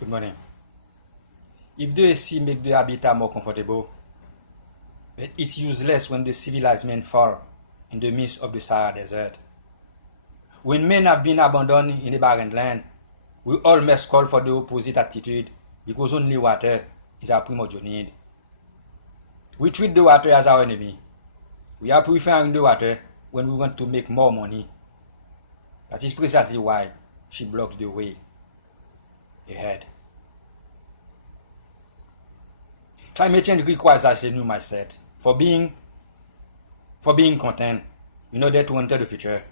Good morning. If the AC make the habitat more comfortable, but it's useless when the civilized men fall in the midst of the Sahara Desert. When men have been abandoned in a barren land, we all must call for the opposite attitude because only water is our primordial need. We treat the water as our enemy. We are preferring the water when we want to make more money. That is precisely why she blocks the way ahead. Climate change requires us a new mindset for being content in order to enter the future.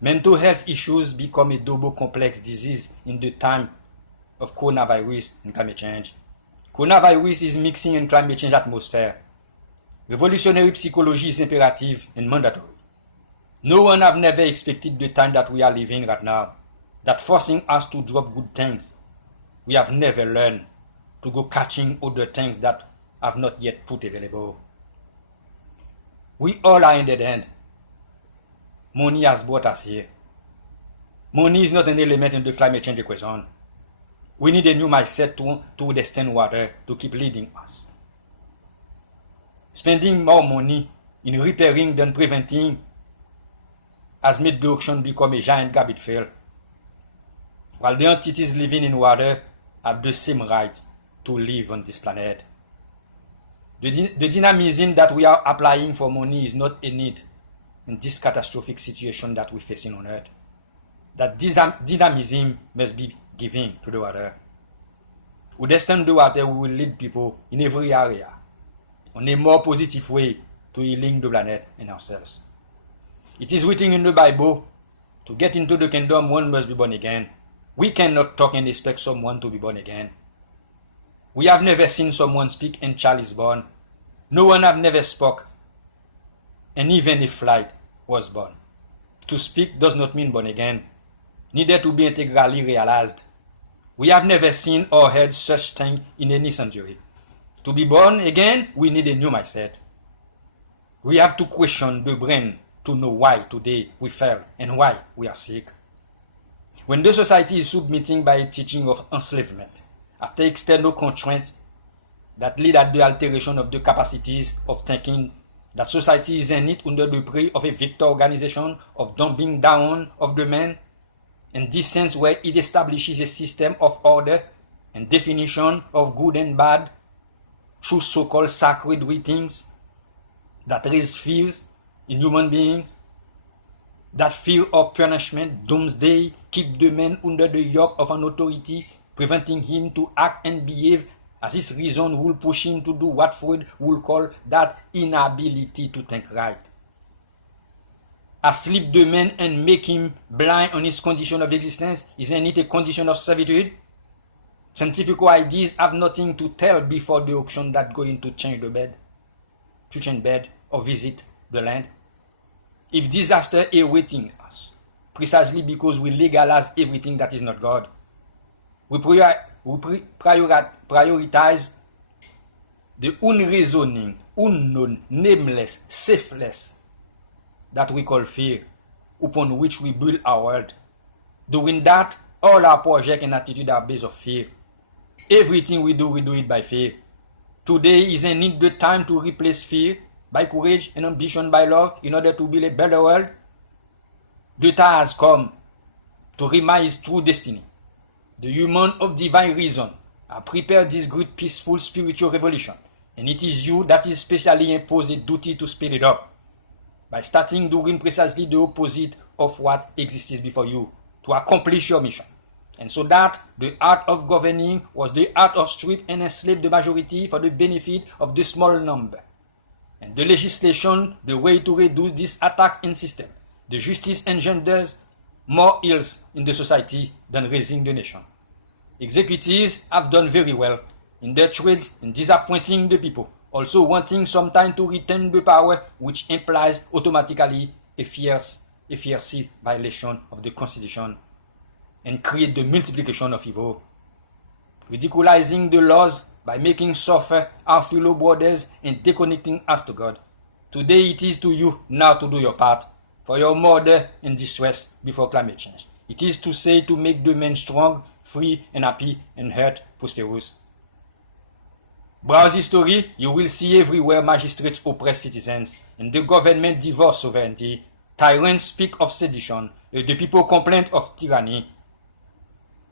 Mental health issues become a double complex disease in the time of coronavirus and climate change. Coronavirus is mixing in climate change atmosphere. Revolutionary psychology is imperative and mandatory. No one have never expected the time that we are living right now, that forcing us to drop good things. We have never learned to go catching other things that have not yet put available. We all are in the end. Money has brought us here. Money is not an element in the climate change equation. We need a new mindset to understand water to keep leading us. Spending more money in repairing than preventing has made the ocean become a giant garbage field, while the entities living in water have the same rights to live on this planet. The dynamism that we are applying for money is not a need in this catastrophic situation that we're facing on Earth. That dynamism must be given to the water. With understand the water, we will lead people in every area on a more positive way to healing the planet and ourselves. It is written in the Bible, to get into the kingdom, one must be born again. We cannot talk and expect someone to be born again. We have never seen someone speak and child is born. No one have never spoke, and even if flight was born. To speak does not mean born again, neither to be integrally realized. We have never seen or heard such thing in any century. To be born again, we need a new mindset. We have to question the brain to know why today we fail and why we are sick. When the society is submitting by a teaching of enslavement, after external constraints that lead at the alteration of the capacities of thinking, that society is in it under the prey of a victor organization of dumbing down of the man, in this sense where it establishes a system of order and definition of good and bad through so-called sacred writings that raise fears in human beings, that fear of punishment, doomsday, keep the man under the yoke of an authority, preventing him to act and behave as his reason will push him to do what Freud will call that inability to think right. Asleep the man and make him blind on his condition of existence, isn't it a condition of servitude? Scientific ideas have nothing to tell before the auction that going to change bed or visit the land. If disaster awaiting us, precisely because we legalize everything that is not God, we prioritize the unreasoning, unknown, nameless, safeless that we call fear, upon which we build our world. Doing that, all our projects and attitudes are based on fear. Everything we do it by fear. Today isn't it the time to replace fear by courage and ambition by love in order to build a better world? The time has come to remind his true destiny. The human of divine reason have prepared this great peaceful spiritual revolution, and it is you that is specially imposed a duty to speed it up by starting doing precisely the opposite of what exists before you to accomplish your mission. And so that the art of governing was the art of strip and enslave the majority for the benefit of the small number. And the legislation, the way to reduce these attacks in system. The justice engenders more ills in the society than raising the nation. Executives have done very well in their trades in disappointing the people, also wanting sometimes to retain the power, which implies automatically a fierce violation of the Constitution and create the multiplication of evil. Ridiculizing the laws by making suffer our fellow brothers and disconnecting us to God. Today it is to you now to do your part for your mother in distress before climate change. It is to say to make the man strong, free and happy and health prosperous. Browse history, you will see everywhere magistrates oppress citizens and the government divorce sovereignty. Tyrants speak of sedition, the people complain of tyranny.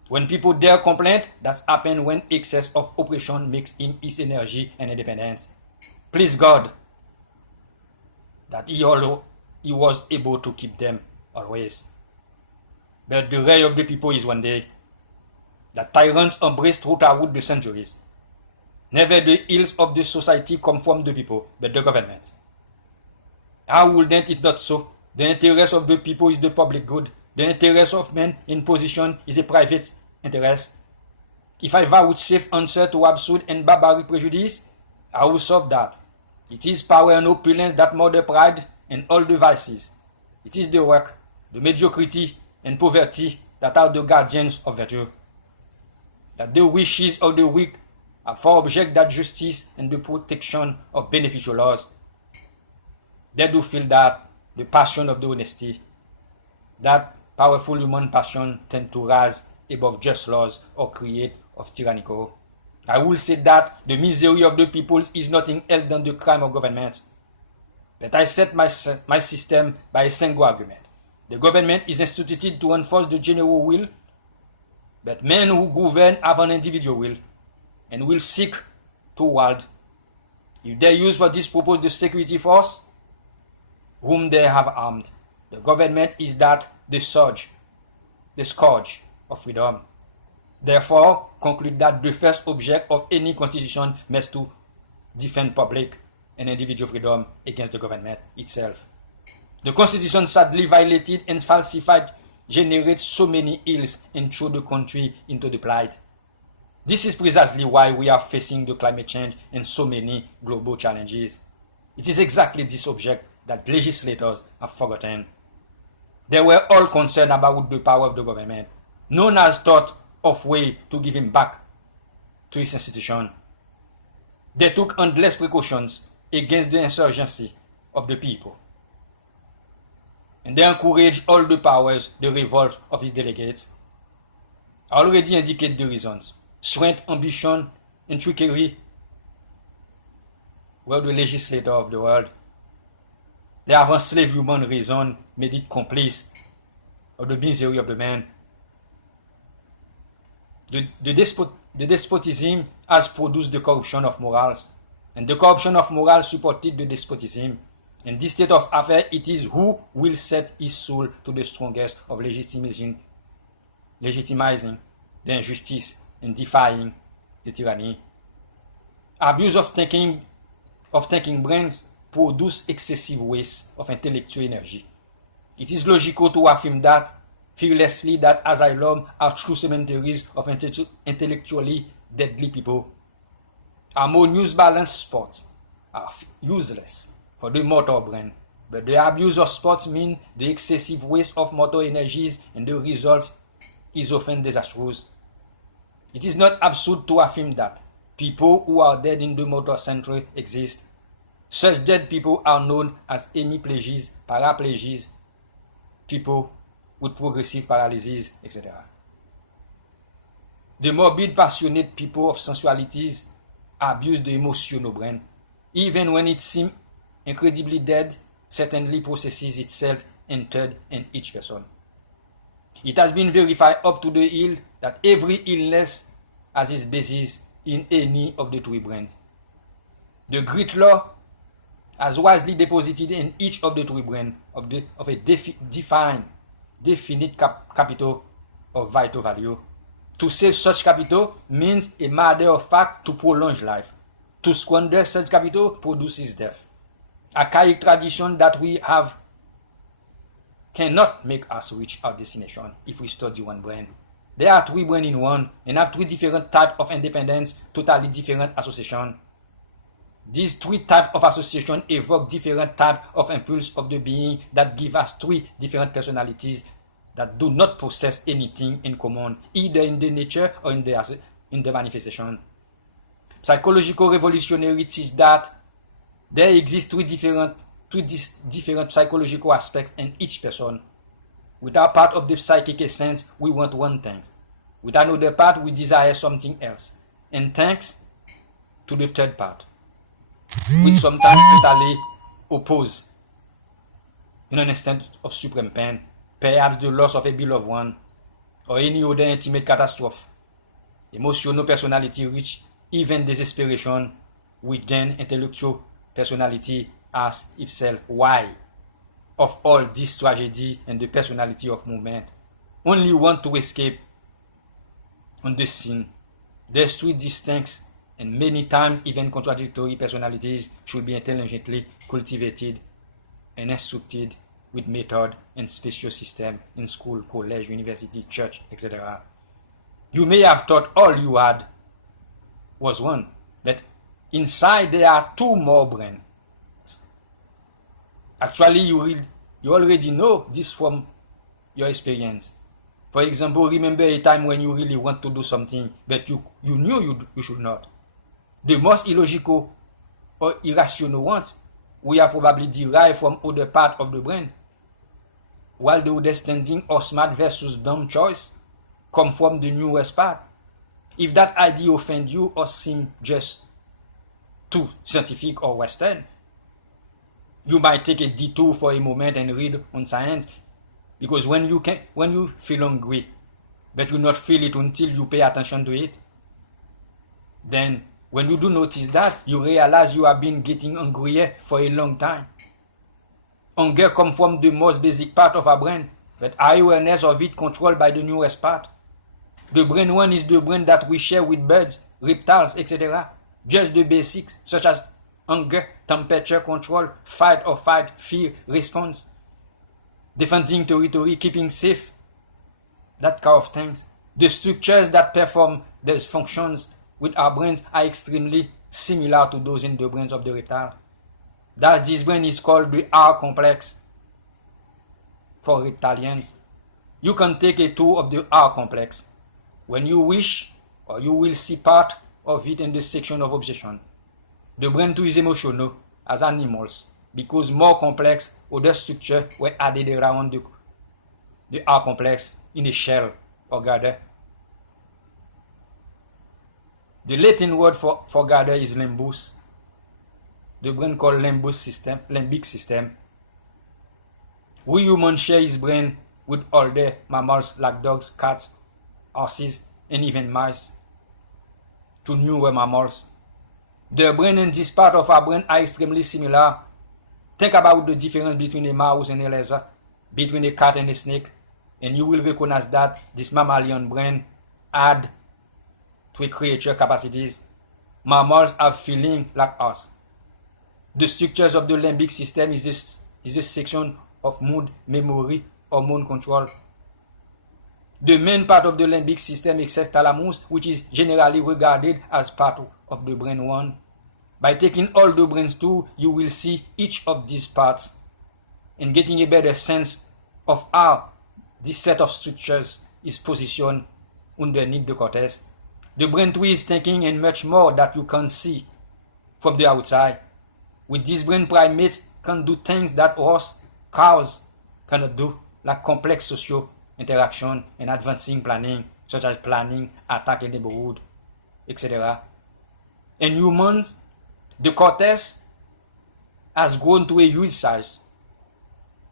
When people dare complain, that's happened when excess of oppression makes him his energy and independence. Please God that he was able to keep them always. But the ray of the people is one day that tyrants embrace throughout the centuries. Never the ills of the society come from the people, but the government. How wouldn't it not so? The interest of the people is the public good. The interest of men in position is a private interest. If I vouchsafe answer to absurd and barbaric prejudice, I will solve that. It is power and opulence that murder pride and all the vices. It is the work, the mediocrity and poverty that are the guardians of virtue. That the wishes of the weak have for object that justice and the protection of beneficial laws. They do feel that the passion of the honesty, that powerful human passion tend to rise above just laws or create of tyrannical. I will say that the misery of the peoples is nothing else than the crime of government. But I set my system by a single argument. The government is instituted to enforce the general will, but men who govern have an individual will, and will seek to wield. If they use for this purpose the security force, whom they have armed, the government is that the scourge of freedom. Therefore, conclude that the first object of any constitution must to defend public and individual freedom against the government itself. The constitution sadly violated and falsified generates so many ills and threw the country into the plight. This is precisely why we are facing the climate change and so many global challenges. It is exactly this object that legislators have forgotten. They were all concerned about the power of the government. None has thought of way to give him back to his institution. They took endless precautions against the insurgency of the people. And they encouraged all the powers the revolt of his delegates. I already indicated the reasons. Strength, ambition, and trickery were the legislator of the world. They have enslaved human reason, made it complice of the misery of the man. The despotism has produced the corruption of morals, and the corruption of morals supported the despotism. In this state of affairs, it is who will set his soul to the strongest of legitimizing the injustice and defying the tyranny. Abuse of thinking brains produce excessive waste of intellectual energy. It is logical to affirm that fearlessly that asylum are true cemeteries of intellectually deadly people. Harmonious balanced sports are useless for the motor brain, but the abuse of sports means the excessive waste of motor energies, and the result is often disastrous. It is not absurd to affirm that people who are dead in the motor century exist. Such dead people are known as hemiplegics, paraplegics, people with progressive paralysis, etc. The morbid, passionate people of sensualities abuse the emotional brain. Even when it seems incredibly dead, certainly processes itself entered in each person. It has been verified up to the hill that every illness has its basis in any of the three brains. The great law has wisely deposited in each of the three brains of a definite capital of vital value. To save such capital means a matter of fact to prolong life. To squander such capital produces death. Archaic tradition that we have cannot make us reach our destination if we study one brain. There are three brains in one and have three different types of independence, totally different association. These three types of association evoke different types of impulse of the being that give us three different personalities that do not possess anything in common, either in the nature or in the manifestation. Psychological revolutionary teach that there exist three different psychological aspects in each person. With our part of the psychic essence, we want one thing. With another part, we desire something else. And thanks to the third part, which sometimes totally oppose in an instant of supreme pain, perhaps the loss of a beloved one, or any other intimate catastrophe. Emotional personality reach even desperation within intellectual personality asks itself why of all this tragedy and the personality of movement. Only want to escape on the scene. There's three distinct and many times even contradictory personalities should be intelligently cultivated and instructed with method and special system in school, college, university, church, etc. You may have thought all you had was one, but inside there are two more brains. Actually, you already know this from your experience. For example, remember a time when you really want to do something, but you knew you should not. The most illogical or irrational ones we are probably derived from other part of the brain, while the understanding or smart versus dumb choice come from the newest part. If that idea offends you or seems just too scientific or Western, you might take a detour for a moment and read on science, because when you feel hungry, but you not feel it until you pay attention to it, then when you do notice that, you realize you have been getting hungrier for a long time. Hunger comes from the most basic part of our brain, but our awareness of it controlled by the newest part. The brain one is the brain that we share with birds, reptiles, etc. Just the basics, such as hunger, temperature control, fight or fight, fear, response, defending territory, keeping safe, that kind of things. The structures that perform these functions with our brains are extremely similar to those in the brains of the reptile. Thus, this brain is called the R complex for reptilians. You can take a tour of the R complex when you wish, or you will see part of it in the section of obsession. The brain too is emotional as animals because more complex other structures were added around the R complex in a shell or gather. The Latin word for gather is limbus. The brain called limbic system. We humans share his brain with other mammals like dogs, cats, horses, and even mice. To newer mammals. The brain and this part of our brain are extremely similar. Think about the difference between a mouse and a lizard, between a cat and a snake, and you will recognize that this mammalian brain add to a creature capacities. Mammals have feeling like us. The structures of the limbic system is this section of mood, memory, hormone control. The main part of the limbic system is thalamus, which is generally regarded as part of the brain one. By taking all the brains too, you will see each of these parts and getting a better sense of how this set of structures is positioned underneath the cortex. The brain too is thinking and much more that you can see from the outside. With this brain, primates can do things that horse, cows cannot do, like complex social interaction and advancing planning, such as planning, attack in neighborhood, etc. In humans, the cortex has grown to a huge size.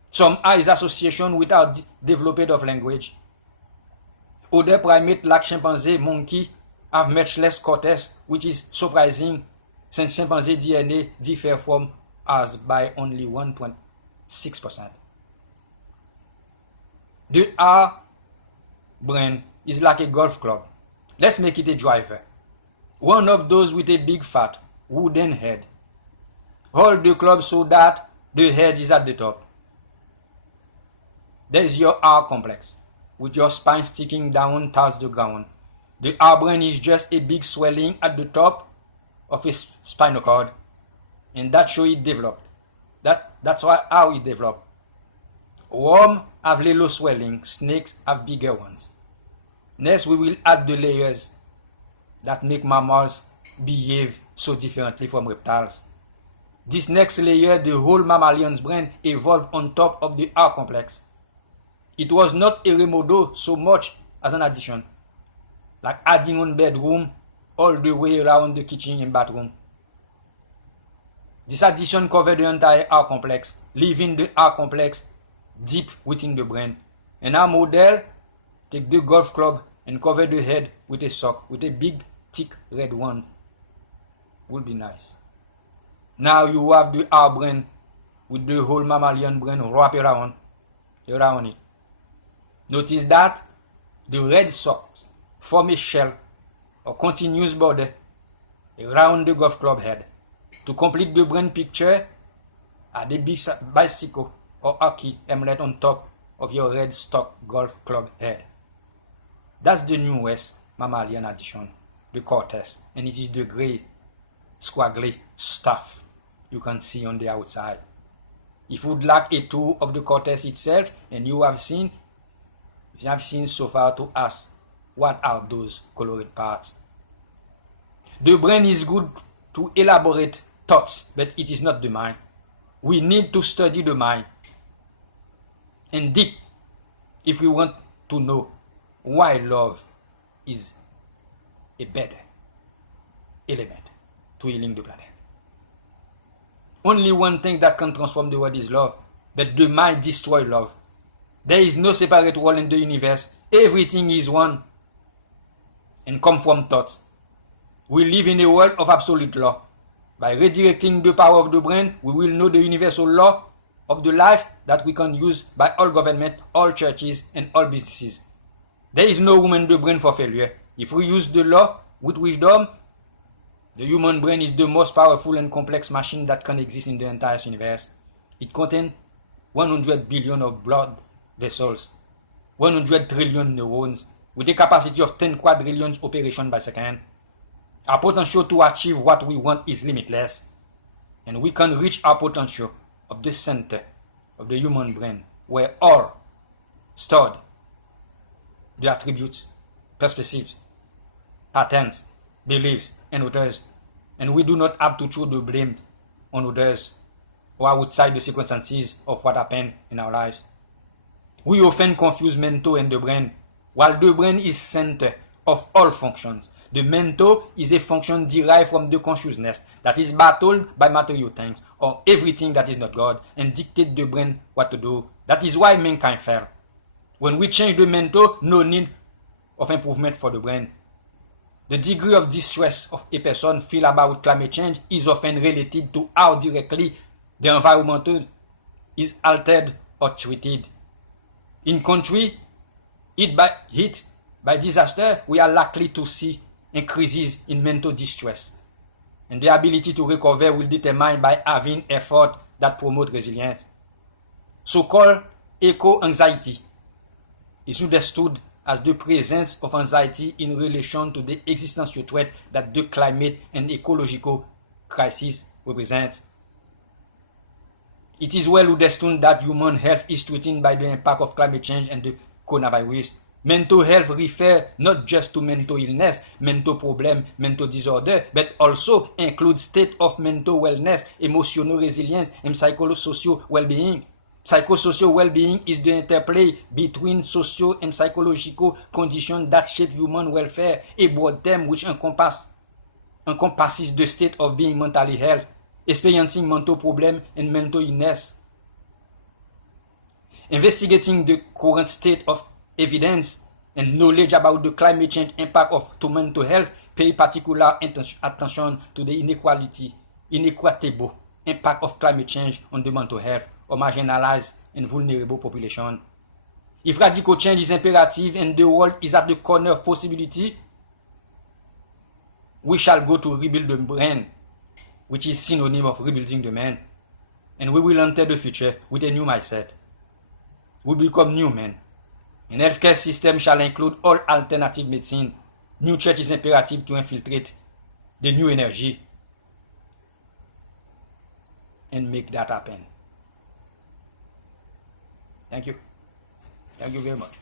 Some are its association with our development of language. Other primates like chimpanzee, monkey have much less cortex, which is surprising since chimpanzee DNA differ from us by only 1.6%. The R brain is like a golf club. Let's make it a driver. One of those with a big fat wooden head. Hold the club so that the head is at the top. There's your R complex, with your spine sticking down towards the ground. The R brain is just a big swelling at the top of his spinal cord, and that's how it developed. That's how it developed. Worms have little swelling, snakes have bigger ones. Next, we will add the layers that make mammals behave so differently from reptiles. This next layer, the whole mammalian's brain, evolved on top of the R complex. It was not a remodel so much as an addition, like adding one bedroom all the way around the kitchen and bathroom. This addition covered the entire art complex, leaving the art complex deep within the brain. And our model take the golf club and cover the head with a sock, with a big, thick red wand. Would be nice. Now you have the art brain with the whole mammalian brain wrapped around it. Notice that the red socks form a shell or continuous border around the golf club head. To complete the brain picture, add a big bicycle or hockey emblem on top of your red stock golf club head. That's the newest mammalian addition, the cortex, and it is the gray, squiggly stuff you can see on the outside. If you would like a tour of the cortex itself, and you have seen so far to ask, what are those colored parts? The brain is good to elaborate thoughts, but it is not the mind. We need to study the mind and deep if we want to know why love is a better element to healing the planet. Only one thing that can transform the world is love, but the mind destroys love. There is no separate world in the universe. Everything is one and come from thought. We live in a world of absolute law. By redirecting the power of the brain, we will know the universal law of the life that we can use by all government, all churches, and all businesses. There is no room in the brain for failure. If we use the law with wisdom, the human brain is the most powerful and complex machine that can exist in the entire universe. It contains 100 billion of blood vessels, 100 trillion neurons, with a capacity of 10 quadrillion operations by second. Our potential to achieve what we want is limitless, and we can reach our potential of the center of the human brain, where all stored the attributes, perspectives, patterns, beliefs, and others, and we do not have to throw the blame on others or outside the circumstances of what happened in our lives. We often confuse mental and the brain. While the brain is center of all functions, the mental is a function derived from the consciousness that is battled by material things or everything that is not God and dictate the brain what to do. That is why mankind fell. When we change the mental, no need of improvement for the brain. The degree of distress of a person feel about climate change is often related to how directly the environment is altered or treated. In country hit by disaster, we are likely to see increases in mental distress, and the ability to recover will determine by having effort that promote resilience. So-called eco-anxiety is understood as the presence of anxiety in relation to the existential threat that the climate and ecological crisis represent. It is well understood that human health is threatened by the impact of climate change and the coronavirus. Mental health refers not just to mental illness, mental problem, mental disorder, but also includes state of mental wellness, emotional resilience, and psychosocial well-being. Psychosocial well-being is the interplay between social and psychological conditions that shape human welfare, a broad term which encompasses the state of being mentally health, experiencing mental problem and mental illness. Investigating the current state of evidence and knowledge about the climate change impact to mental health pay particular attention to the inequitable impact of climate change on the mental health of marginalized and vulnerable population. If radical change is imperative and the world is at the corner of possibility, we shall go to rebuild the brain, which is synonym of rebuilding the man, and we will enter the future with a new mindset. We become new men. An healthcare system shall include all alternative medicine. New church is imperative to infiltrate the new energy and make that happen. Thank you. Thank you very much.